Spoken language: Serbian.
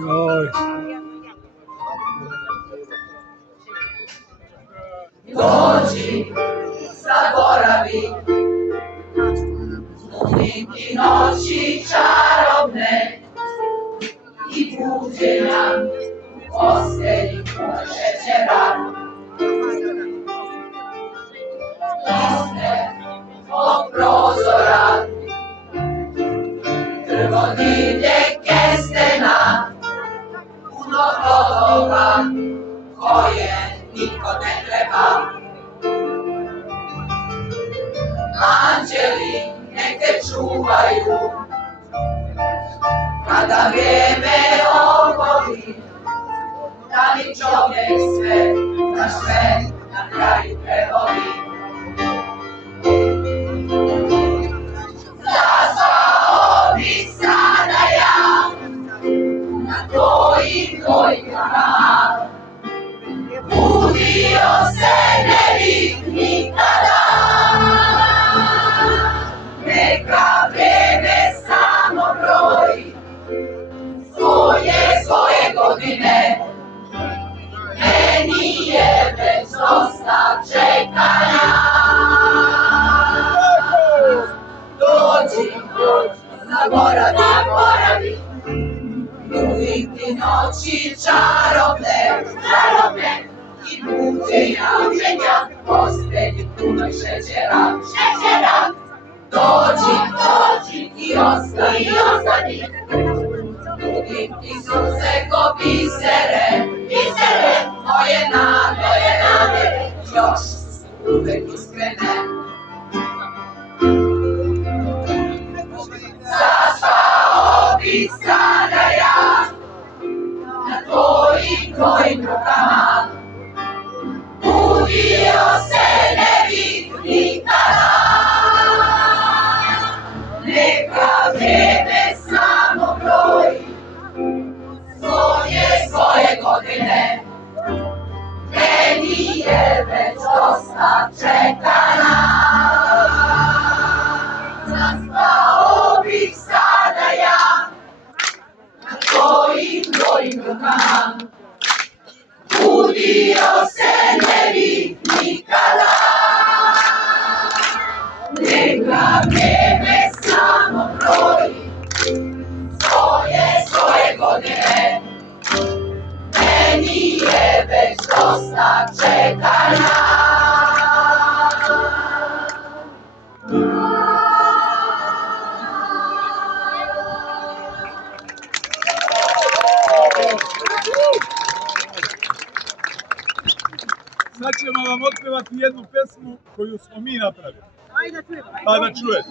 Joj. Dođi, zaboravi, niti noći čarobne i buđenja u postelji pune šećera. Liste od prozora, drvo divlje kestena, puno rodova koje niko ne treba. Anđeli nek te čuvaju, kada vrijeme ogoli, da li čovjek sve, da sve na kraju prevoli. Zazvao bih sada ja na tvojim dojkama, budio se ne bih nikada. Neka vreme samo broji svoje godine, meni je već dosta čekanja. Dođi, zaboravi, nudim ti noći čarobne i buđenja, postelji punoj šećera. Dođi i ostani, nudim ti suze ko bisere, moje nade još su uvek iskrene. Zaspao bih sada ja na tvojim rukama, budio se ne bih nikada. Neka vreme samo broji svoje godine, meni je već dosta čekanja. Zaspao bih sada ja na tvojim rukama, budio se ne bih nikada. Neka vreme samo broji svoje godine, meni je već dosta čekanja. Sad ćemo vam otpevati jednu pesmu koju smo mi napravili. Pa da čujete.